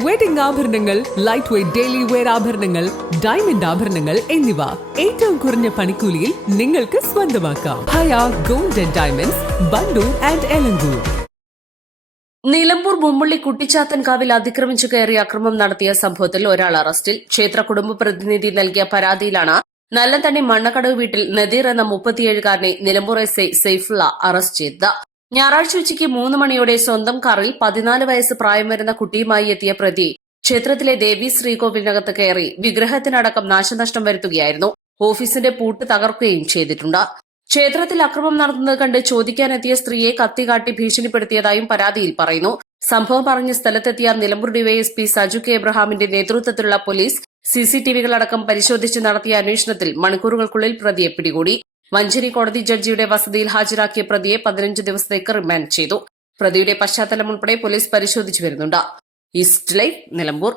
Wedding ആഭരണങ്ങൾ, light weight daily wear ആഭരണങ്ങൾ, diamond ആഭരണങ്ങൾ എന്നിവ ഏറ്റവും കുറഞ്ഞ പണിക്കൂലിയിൽ നിങ്ങൾക്ക് സ്വന്തമാക്കാം. Haya gold and diamonds, Wandoor and Elankur. Nilambur Mummulli കുട്ടിച്ചാത്തൻകാവിൽ അതിക്രമിച്ചു കയറി അക്രമം നടത്തിയ സംഭവത്തിൽ ഒരാൾ അറസ്റ്റിൽ. ക്ഷേത്ര കുടുംബ പ്രതിനിധി നൽകിയ പരാതിയിലാണ് നല്ലതണ്ണി മണ്ണക്കടവ് വീട്ടിൽ നദീർ എന്ന 37-കാരനെ നിലമ്പൂർ എസ്ഐ സെയ്ഫുള്ള അറസ്റ്റ് ചെയ്തത്. ഞായറാഴ്ച ഉച്ചയ്ക്ക് 3 മണിയോടെ സ്വന്തം കാറിൽ 14 വയസ്സ് പ്രായം വരുന്ന കുട്ടിയുമായി എത്തിയ പ്രതി ക്ഷേത്രത്തിലെ ദേവി ശ്രീകോവിലിനകത്ത് കയറി വിഗ്രഹത്തിനടക്കം നാശനഷ്ടം വരുത്തുകയായിരുന്നു. ഓഫീസിന്റെ പൂട്ട് തകർക്കുകയും ചെയ്തിട്ടുണ്ട്. ക്ഷേത്രത്തിൽ അക്രമം നടത്തുന്നത് കണ്ട് ചോദിക്കാനെത്തിയ സ്ത്രീയെ കത്തികാട്ടി ഭീഷണിപ്പെടുത്തിയതായും പരാതിയിൽ പറയുന്നു. സംഭവം പറഞ്ഞ് സ്ഥലത്തെത്തിയ നിലമ്പൂർ ഡിവൈഎസ്പി സജു കെ എബ്രഹാമിന്റെ നേതൃത്വത്തിലുള്ള പോലീസ് സിസിടിവികളടക്കം പരിശോധിച്ച് നടത്തിയ അന്വേഷണത്തിൽ മണിക്കൂറുകൾക്കുള്ളിൽ പ്രതിയെ പിടികൂടി. മഞ്ചേരി കോടതി ജഡ്ജിയുടെ വസതിയിൽ ഹാജരാക്കിയ പ്രതിയെ 15 ദിവസത്തേക്ക് റിമാൻഡ് ചെയ്തു. പ്രതിയുടെ പശ്ചാത്തലം ഉൾപ്പെടെ പോലീസ് പരിശോധിച്ചു വരുന്നുണ്ട്. East live, Nilambur.